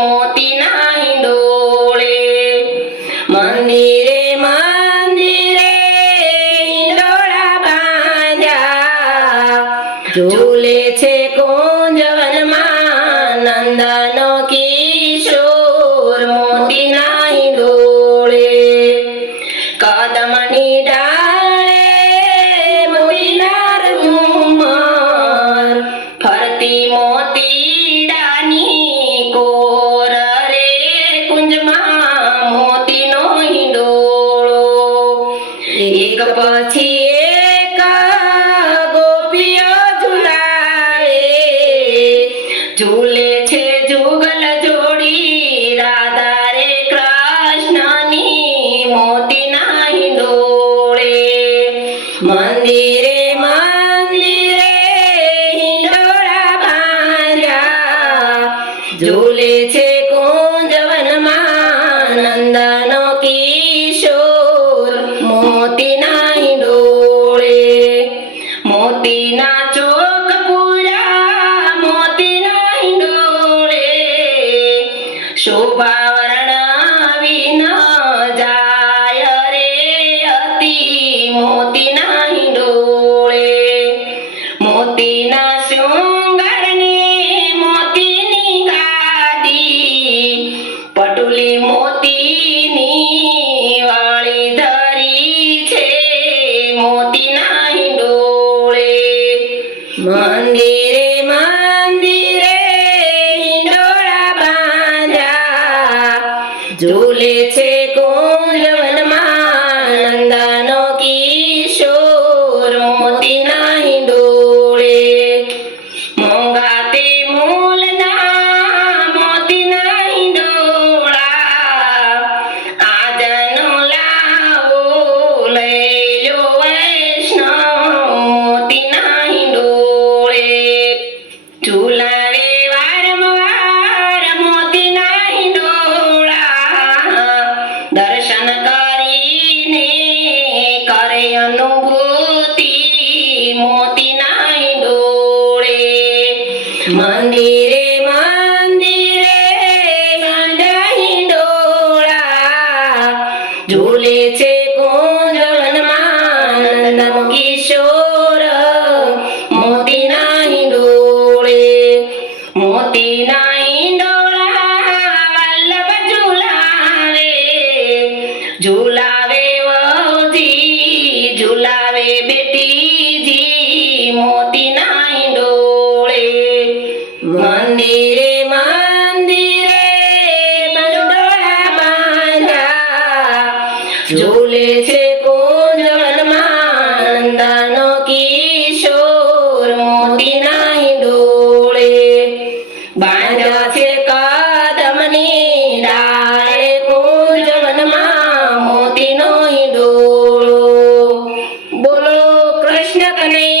ગણેરી મોતીના હિંડોળે મંદિરે મંદિરે હિંડોળા બાંધ્યા ઝૂલે છે કુંજવનમાં નંદનો કિશોર મોતીના હિંડોળે કદમની ડાળે મોતીનાર ઝુમર ફરતી મોતીડાની એક પછી એક ગોપીઓ ઝુલાવે. ઝૂલે છે જુગલ જોડી રાધા રે કૃષ્ણની મોતીના હિંડોળે મંદિરે મંદિરે હિંડોળા બાંધ્યા. ઝૂલે છે કુંજવનમાં નંદનો કિશોર મોતીના હિંડોળે મોતીના શૃંગારને মতিনাই ডোরে মন্দিরে মন্দিরে মন্দাই ডোরা ঝুলেছে কুঞ্জন মানন্দম কিশোর মতিনাই ডোরে মতিনাই ডোরা বল্লভ ঝুলারে ঝুলাবে ঝুলাবে મોટી નાઈ ડોળે મંદિરે મંદિરે બંડોળા બાંધા ઝૂલે છે પૂંજવન માંદાનો કિશોર મોટી નાઈ ડોળે બાંધા છે કદમની ડાળે પૂંજવનમાં મોતી નોઈ ડોળો બોલો કૃષ્ણ કનૈયા